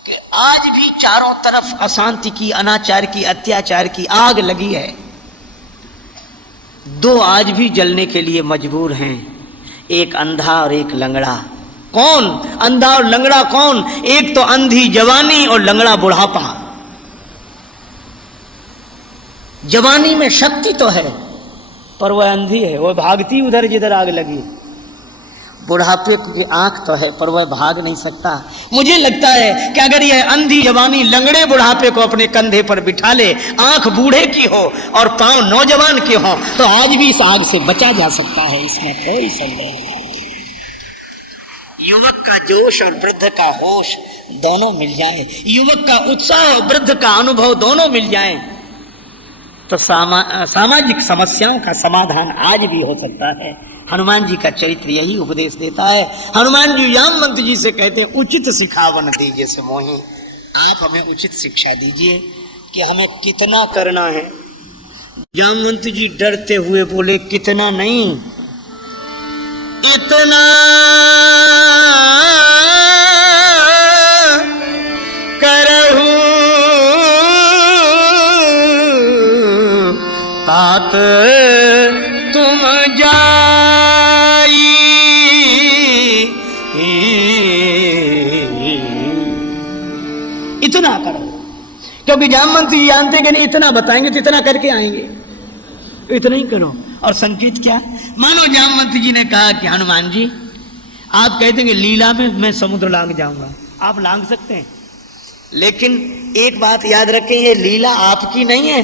कि आज भी चारों तरफ अशांति की, अनाचार की, अत्याचार की आग लगी है। 2 आज भी जलने के लिए मजबूर हैं, एक अंधा और एक लंगड़ा। कौन अंधा और लंगड़ा? कौन? एक तो अंधी जवानी और लंगड़ा बुढ़ापा। जवानी में शक्ति तो है, पर वह अंधी है, वह भागती उधर जिधर आग लगी। बुढ़ापे की आंख तो है, पर वह भाग नहीं सकता। मुझे लगता है कि अगर यह अंधी जवानी लंगड़े बुढ़ापे को अपने कंधे पर बिठा ले, आंख बूढ़े की हो और पांव नौजवान के हो, तो आज भी इस आग से बचा जा सकता है, इसमें कोई संदेह नहीं। युवक का जोश और वृद्ध का होश दोनों मिल जाए, युवक का उत्साह और वृद्ध का अनुभव दोनों मिल जाए, तो सामाजिक समस्याओं का समाधान आज भी हो सकता है। हनुमान जी का चरित्र यही उपदेश देता है। हनुमान जी जामवंत जी से कहते हैं, उचित सिखावन दीजिए से मोहि, आप हमें उचित शिक्षा दीजिए कि हमें कितना करना है। जामवंत जी डरते हुए बोले, कितना नहीं, इतना करहु तात तुम जाई। इतना करो, क्योंकि जामवंत जी जानते कि नहीं, इतना बताएंगे तो इतना करके आएंगे, इतना ही करो। और संकेत क्या? मानो जामवंत जी ने कहा कि हनुमान जी, आप कहते हैं लीला में मैं समुद्र लांग जाऊंगा, आप लांग सकते हैं, लेकिन एक बात याद रखें, ये लीला आपकी नहीं है,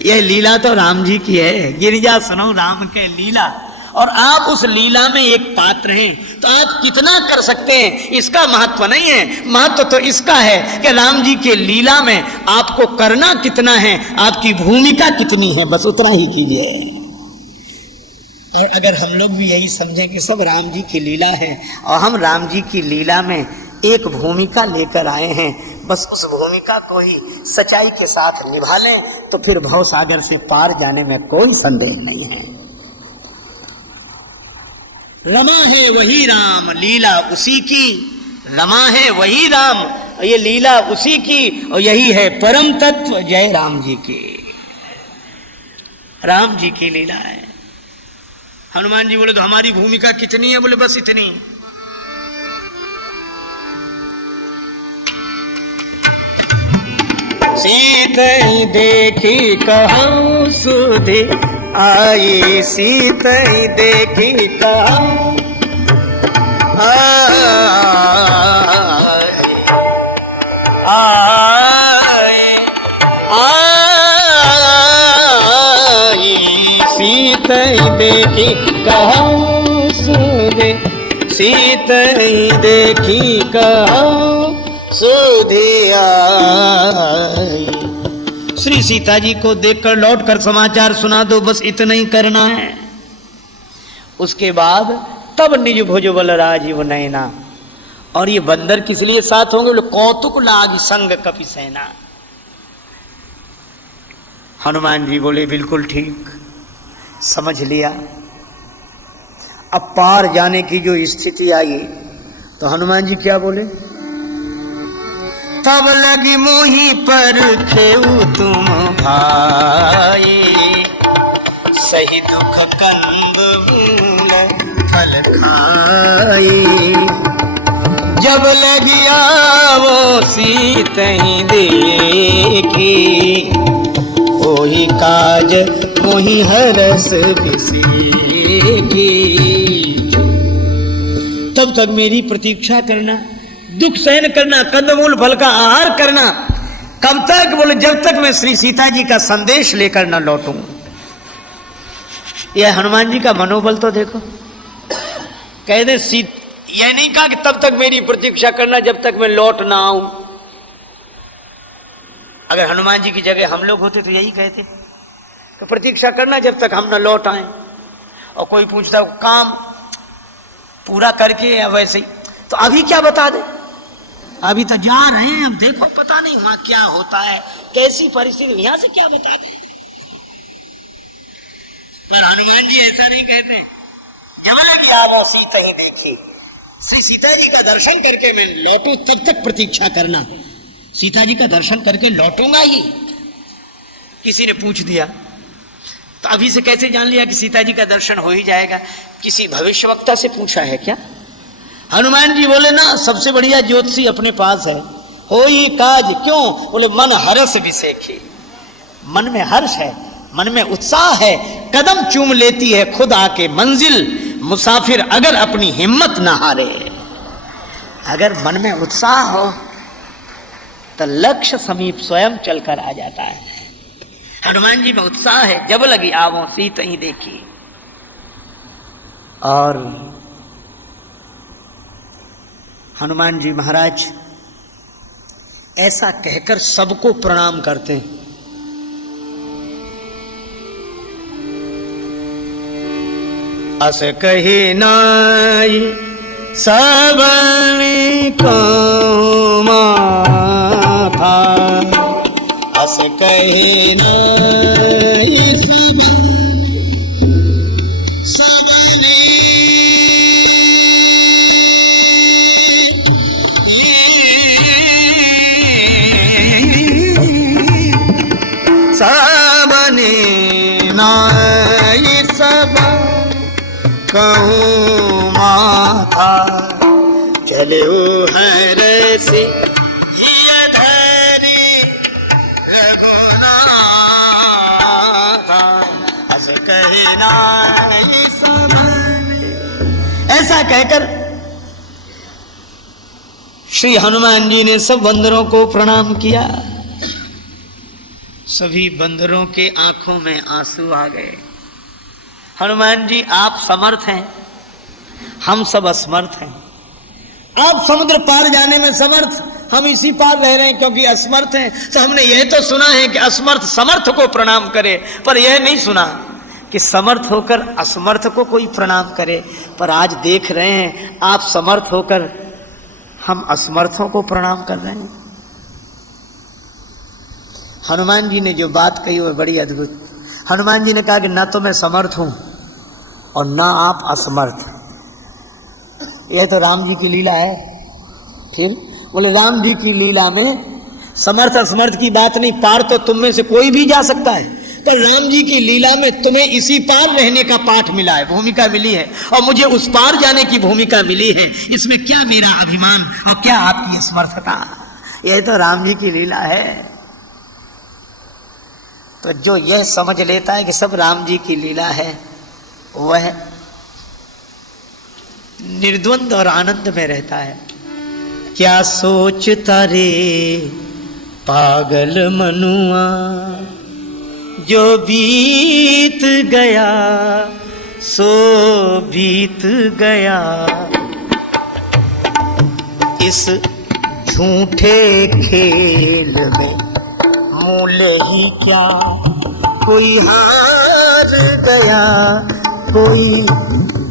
यह लीला तो राम जी की है। गिरिजा सुनो राम के लीला, और आप उस लीला में एक पात्र हैं, तो आप कितना कर सकते हैं इसका महत्व नहीं है। महत्व तो इसका है कि राम जी के लीला में आपको करना कितना है, आपकी भूमिका कितनी है, बस उतना ही कीजिए। और अगर हम लोग भी यही समझें कि सब राम जी की लीला है और हम राम जी की लीला में एक भूमिका लेकर आए हैं, बस उस भूमिका को ही सच्चाई के साथ निभा लें, तो फिर भव सागर से पार जाने में कोई संदेह नहीं है। रमा है वही राम, लीला उसी की, रमा है वही राम, ये लीला उसी की, और यही है परम तत्व जय राम जी की। राम जी की लीला है। हनुमान जी बोले तो हमारी भूमिका कितनी है? बोले बस इतनी। सीतई देखी कहूँ सुधि आई, सीतई देखी कहूँ सीतई देखी कहूँ सुधि, सीतई देखी कहूँ सुधि आई। श्री सीता जी को देखकर लौट कर समाचार सुना दो, बस इतना ही करना है। उसके बाद तब निज भुज बल राजीव नैना। और ये बंदर किस लिए साथ होंगे? बोले कौतुक लाग संग कपि सेना। हनुमान जी बोले बिल्कुल ठीक, समझ लिया। अब पार जाने की जो स्थिति आई तो हनुमान जी क्या बोले? तब लगी मोही पर खेऊ तुम भाई, सही दुख कंद मूल फल खाई। जब लगी आवो सीतई देखी, ओही काज मोही हरस बिसेकी। तब तक मेरी प्रतीक्षा करना, दुख सहन करना, कंदमूल फल का आहार करना। कब तक? बोले जब तक मैं श्री सीता जी का संदेश लेकर न लौटूं। यह हनुमान जी का मनोबल तो देखो। कह दे यह नहीं कहा कि तब तक मेरी प्रतीक्षा करना जब तक मैं लौट ना आऊं। अगर हनुमान जी की जगह हम लोग होते तो यही कहते कि प्रतीक्षा करना जब तक हम न लौट आए। और कोई पूछता काम पूरा करके या वैसे ही, तो अभी क्या बता दे? अभी तो जा रहे हैं, अब देखो पता नहीं वहां क्या होता है, कैसी परिस्थिति, यहां से क्या बता दे। पर हनुमान जी ऐसा नहीं कहते। जब सीता ही देखी, श्री सीता जी का दर्शन करके मैं लौटूं तब तक प्रतीक्षा करना। सीता जी का दर्शन करके लौटूंगा ही। किसी ने पूछ दिया तो अभी से कैसे जान लिया कि सीता जी का दर्शन हो ही जाएगा? किसी भविष्यवक्ता से पूछा है क्या? हनुमान जी बोले ना, सबसे बढ़िया ज्योतिषी अपने पास है। हो ही काज क्यों? बोले मन हर्ष विसेखी। मन में हर्ष है, मन में उत्साह है, कदम चूम लेती है खुद आके मंजिल। मुसाफिर अगर अपनी हिम्मत ना हारे, अगर मन में उत्साह हो तो लक्ष्य समीप स्वयं चलकर आ जाता है। हनुमान जी में उत्साह है। जब लगी आवो सीता ही देखी। और हनुमान जी महाराज ऐसा कहकर सबको प्रणाम करते हैं। अस कही नाई सबनी को माथा, अस कही नाई सबनी सबनी नाई सब कहूँ माथा, चले हरसी धरी रघुनाथा, अस कहे नाई सबनी। ऐसा कहकर श्री हनुमान जी ने सब बंदरों को प्रणाम किया। सभी बंदरों के आंखों में आंसू आ गए। हनुमान जी आप समर्थ हैं, हम सब असमर्थ हैं। आप समुद्र पार जाने में समर्थ, हम इसी पार रह रहे हैं क्योंकि असमर्थ हैं। तो हमने यह तो सुना है कि असमर्थ समर्थ को प्रणाम करे, पर यह नहीं सुना कि समर्थ होकर असमर्थ को कोई प्रणाम करे। पर आज देख रहे हैं आप समर्थ होकर हम असमर्थों को प्रणाम कर रहे हैं। हनुमान जी ने जो बात कही वो बड़ी अद्भुत। हनुमान जी ने कहा कि ना तो मैं समर्थ हूं और ना आप असमर्थ। यह तो राम जी की लीला है। फिर बोले राम जी की लीला में समर्थ असमर्थ की बात नहीं, पार तो तुम में से कोई भी जा सकता है, पर राम जी की लीला में तुम्हें इसी पार रहने का पाठ मिला है, भूमिका मिली है, और मुझे उस पार जाने की भूमिका मिली है। इसमें क्या मेरा अभिमान और क्या आपकी समर्थता, यह तो राम जी की लीला है। तो जो यह समझ लेता है कि सब राम जी की लीला है, वह निर्द्वंद और आनंद में रहता है। क्या सोचता रे पागल मनुआ, जो बीत गया सो बीत गया, इस झूठे खेल में मूल्य ही क्या, कोई हार गया कोई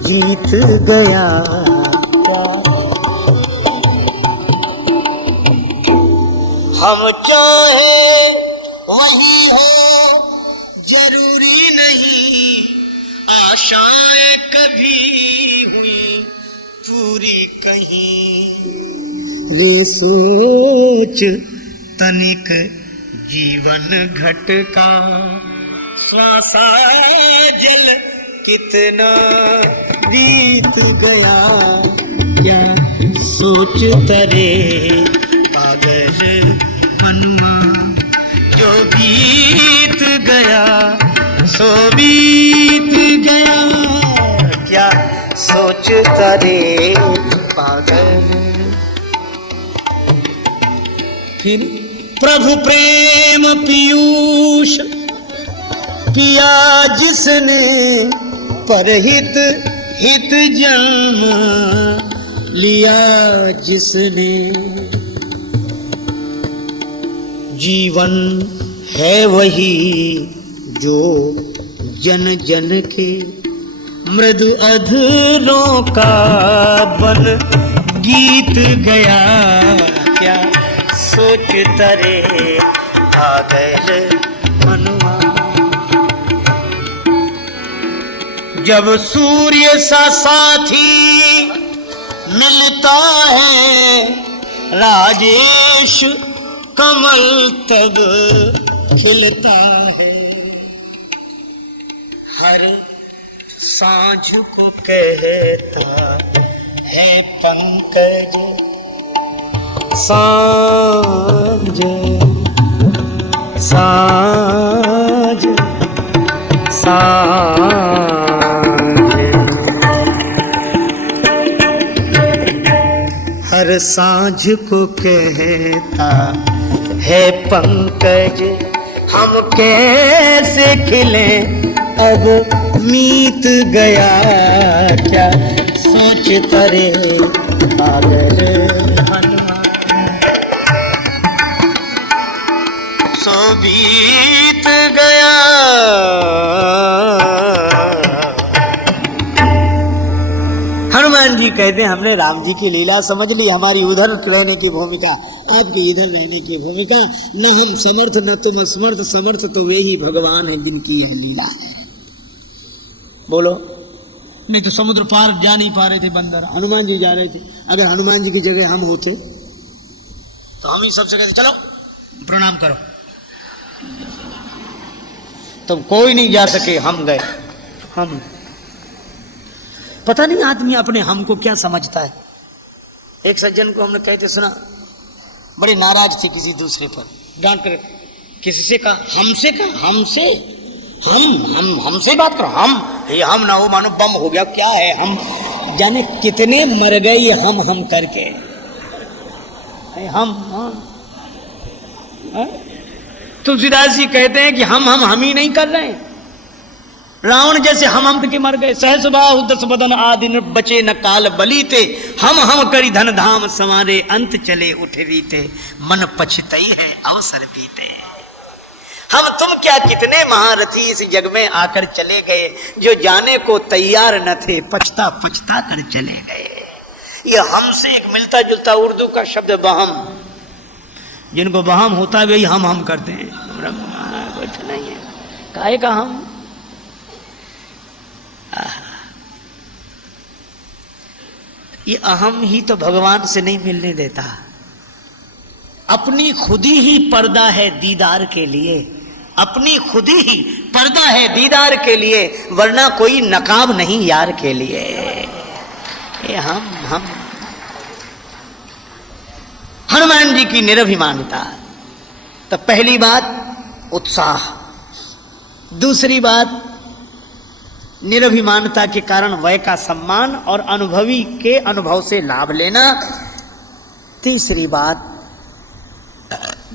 जीत गया। हम चाहे वही हो जरूरी नहीं, आशाएं कभी हुई पूरी कहीं, रे सोच तनिक जीवन घटका, श्वासा जल कितना बीत गया, क्या सोच तरे पागल मनुआ, जो बीत गया सो बीत गया, क्या सोच तरे पागल। फिर प्रभु प्रेम पीयूष पिया जिसने, परहित हित जामा लिया जिसने, जीवन है वही जो जन जन के, मृदु अधरों का बन गीत गया, क्या सोच तरे पागल मनुआ। जब सूर्य सा साथी मिलता है राजेश, कमल तब खिलता है, हर सांझ को कहता है पंकज, सांझ सांझ सांझ, हर सांझ को कहता है पंकज, हम कैसे खिले अब मीत गया, क्या सोच तरे पागल मनुआ, सो बीत गया। हनुमान जी कहते हैं हमने राम जी की लीला समझ ली, हमारी उधर रहने की भूमिका, आपकी इधर रहने की भूमिका, न हम समर्थ न तुम असमर्थ, समर्थ तो वे ही भगवान है जिनकी यह लीला है। बोलो, नहीं तो समुद्र पार जा नहीं पा रहे थे बंदर, हनुमान जी जा रहे थे। अगर हनुमान जी की जगह हम होते तो हम ही सबसे कहते चलो प्रणाम करो, तो कोई नहीं जा सके, हम गए। हम पता नहीं आदमी अपने हम को क्या समझता है। एक सज्जन को हमने कहते सुना, बड़ी नाराज थी किसी दूसरे पर, डांट कर किसी से कहा, हमसे कहा, हमसे हमसे बात करो, हम ना हो मानो बम हो गया, क्या है हम, जाने कितने मर गए हम करके, हम तुलसीदास जी कहते हैं कि हम ही नहीं कर रहे हैं, रावण जैसे हम के मर गए। सहस बाहु दस बदन आदि न बचे न काल बलीते, हम करी धन धाम समारे, अंत चले उठ रीते, मन पछतई है अवसर बीते। हम तुम क्या कितने महारथी इस जग में आकर चले गए, जो जाने को तैयार न थे, पछता पछता कर चले गए। ये हमसे एक मिलता जुलता उर्दू का शब्द बहम, जिनको बहम होता है वही हम करते हैं। कुछ नहीं है, काहे का हम। ये अहम ही तो भगवान से नहीं मिलने देता। अपनी खुदी ही पर्दा है दीदार के लिए, अपनी खुदी ही पर्दा है दीदार के लिए, वरना कोई नकाब नहीं यार के लिए। ये हम हनुमान जी की निरभिमानता। तो पहली बात उत्साह, दूसरी बात निरभिमानता के कारण वय का सम्मान और अनुभवी के अनुभव से लाभ लेना। तीसरी बात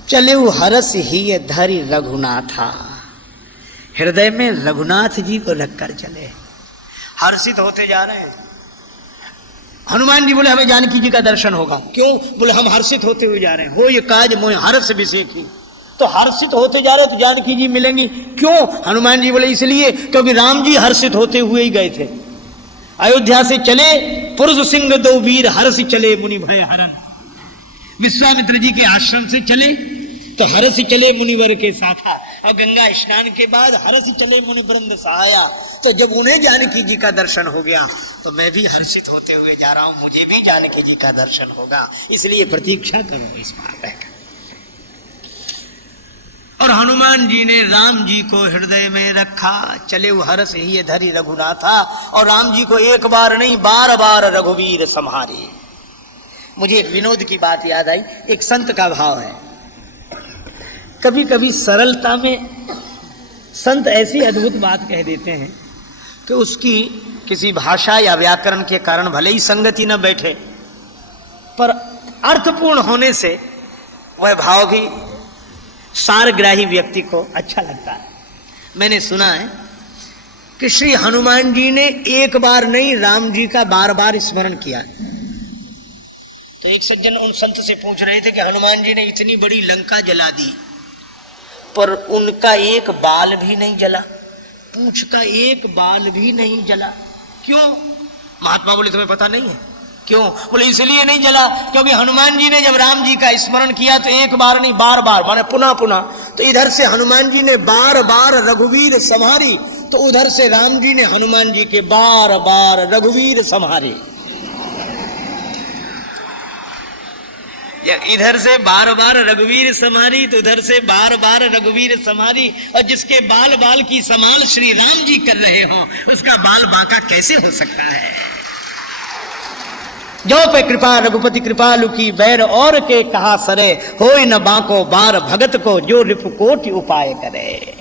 चले वो हरस ही ये धरि रघुनाथा, हृदय में रघुनाथ जी को रखकर चले। हर्षित होते जा रहे हैं। हनुमान जी बोले हमें जानकी जी का दर्शन होगा। क्यों? बोले हम हर्षित होते हुए जा रहे हैं। हो ये काज मोह हर्ष विषेखी। तो हर्षित होते जा रहे तो जानकी जी मिलेंगी। क्यों? हनुमान जी बोले इसलिए क्योंकि राम जी हर्षित होते हुए ही गए थे। अयोध्या से चले पुरुष सिंह दो वीर, हर्ष चले मुनि भय हरन। विश्वामित्र जी के आश्रम से चले तो हर्ष चले मुनिवर के साथा, और गंगा स्नान के बाद हर्ष चले मुनि वृंद सहाया। तो जब उन्हें जानकी जी का दर्शन हो गया तो मैं भी हर्षित होते हुए जा रहा हूं, मुझे भी जानकी जी का दर्शन होगा, इसलिए प्रतीक्षा करो इस बार। और हनुमान जी ने राम जी को हृदय में रखा। चले वो हर्ष ही धरि रघुनाथा, और राम जी को एक बार नहीं बार बार रघुवीर संहारे। मुझे एक विनोद की बात याद आई। एक संत का भाव है, कभी कभी सरलता में संत ऐसी अद्भुत बात कह देते हैं कि उसकी किसी भाषा या व्याकरण के कारण भले ही संगति न बैठे, पर अर्थपूर्ण होने से वह भाव भी सारग्राही व्यक्ति को अच्छा लगता है। मैंने सुना है कि श्री हनुमान जी ने एक बार नहीं राम जी का बार बार स्मरण किया। तो एक सज्जन उन संत से पूछ रहे थे कि हनुमान जी ने इतनी बड़ी लंका जला दी पर उनका एक बाल भी नहीं जला, पूंछ का एक बाल भी नहीं जला, क्यों? महात्मा बोले तुम्हें पता नहीं है। क्यों? बोले इसलिए नहीं जला क्योंकि हनुमान जी ने जब राम जी का स्मरण किया तो एक बार नहीं बार बार, माने पुनः पुनः। तो इधर से हनुमान जी ने बार बार रघुवीर संहारी, तो उधर से राम जी ने हनुमान जी के बार बार रघुवीर संहारे। इधर से बार बार रघुवीर संहारी तो उधर से बार बार रघुवीर संहारी। और जिसके बाल बाल की संभाल श्री राम जी कर रहे हो, उसका बाल बांका कैसे हो सकता है? जो पे कृपा रघुपति कृपालु की, बैर और के कहा सरे, होय न बांको बार भगत को, जो रिपु कोटि उपाय करे।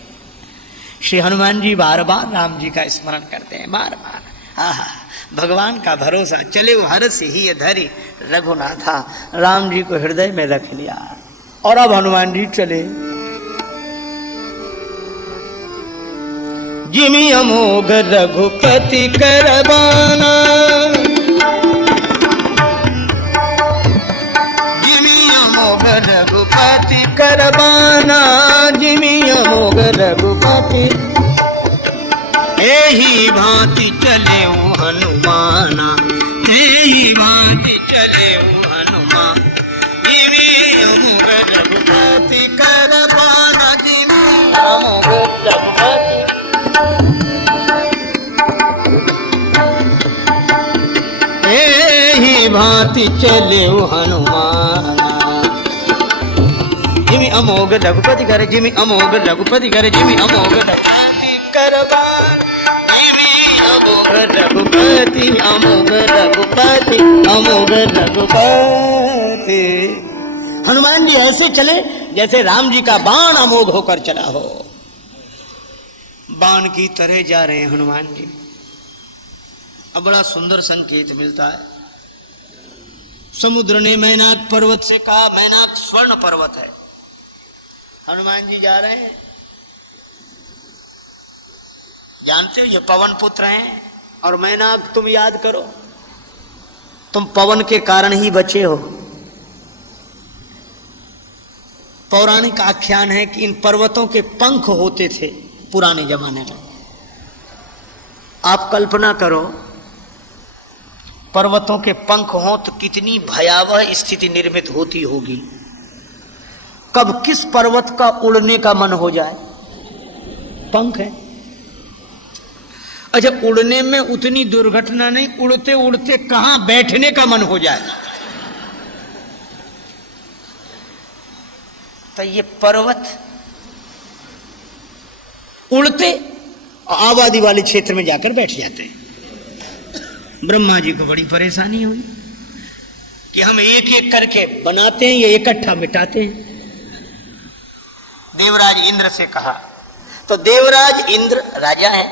श्री हनुमान जी बार बार राम जी का स्मरण करते हैं, बार बार। आहा, भगवान का भरोसा। चले वो हर्ष ही धरि रघुनाथा, राम जी को हृदय में रख लिया। और अब हनुमान जी चले। जिमि अमोघ रघुपति करबाना, जिमि अमोघ रघुपति करबाना, जिमि अमोघ रघुपति। एही भांति चले हनुमाना, एही भांति चले हनुमान। जिमि अमोघ रघुपति करबाना, जिमि अमोघ रघुपति। एही भांति चले हनुमाना, जिमि अमोघ रघुपति करे, जिमि अमोघ रघुपति करे, जिमि अमोघ रघुपति करबाना। रघुपति अमोघ रघुपति, अमोघ रघुपति। हनुमान जी ऐसे चले जैसे राम जी का बाण अमोघ होकर चला हो। बाण की तरह जा रहे हैं हनुमान जी। अब बड़ा सुंदर संकेत मिलता है। समुद्र ने मैनाक पर्वत से कहा, मैनाक स्वर्ण पर्वत है। हनुमान जी जा रहे हैं, जानते हो ये पवन पुत्र हैं। और मैनाक तुम याद करो, तुम पवन के कारण ही बचे हो। पौराणिक आख्यान है कि इन पर्वतों के पंख होते थे पुराने जमाने में। आप कल्पना करो, पर्वतों के पंख हों तो कितनी भयावह स्थिति निर्मित होती होगी। कब किस पर्वत का उड़ने का मन हो जाए, पंख है। अच्छा, उड़ने में उतनी दुर्घटना नहीं, उड़ते उड़ते कहां बैठने का मन हो जाए। तो ये पर्वत उड़ते आबादी वाले क्षेत्र में जाकर बैठ जाते हैं। ब्रह्मा जी को बड़ी परेशानी हुई कि हम एक एक करके बनाते हैं, ये इकट्ठा मिटाते हैं। देवराज इंद्र से कहा, तो देवराज इंद्र राजा है,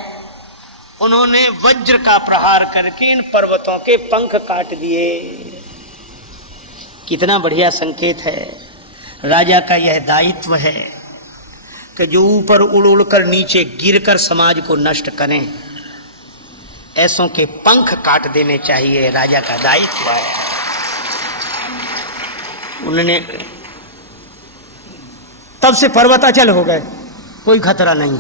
उन्होंने वज्र का प्रहार करके इन पर्वतों के पंख काट दिए। कितना बढ़िया संकेत है। राजा का यह दायित्व है कि जो ऊपर उड़ उड़ कर नीचे गिरकर समाज को नष्ट करें, ऐसों के पंख काट देने चाहिए, राजा का दायित्व है। उन्होंने तब से पर्वत अचल हो गए, कोई खतरा नहीं।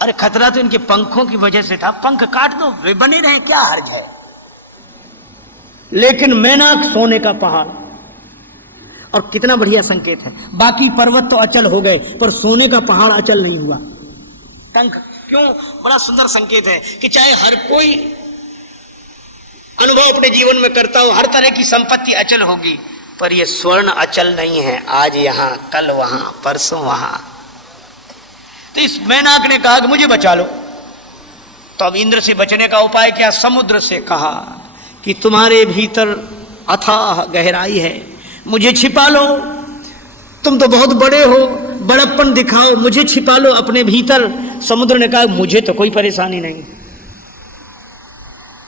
अरे खतरा तो इनके पंखों की वजह से था, पंख काट दो, वे बने रहे, क्या हर्ज है। लेकिन मैनाक सोने का पहाड़, और कितना बढ़िया संकेत है। बाकी पर्वत तो अचल हो गए पर सोने का पहाड़ अचल नहीं हुआ। पंख क्यों, बड़ा सुंदर संकेत है कि चाहे हर कोई अनुभव अपने जीवन में करता हो, हर तरह की संपत्ति अचल होगी, पर यह स्वर्ण अचल नहीं है। आज यहां, कल वहां, परसों वहां। तो इस मैनाक ने कहा कि मुझे बचा लो। तो अब इंद्र से बचने का उपाय क्या? समुद्र से कहा कि तुम्हारे भीतर अथाह गहराई है, मुझे छिपा लो। तुम तो बहुत बड़े हो, बड़प्पन दिखाओ, मुझे छिपा लो अपने भीतर। समुद्र ने कहा मुझे तो कोई परेशानी नहीं।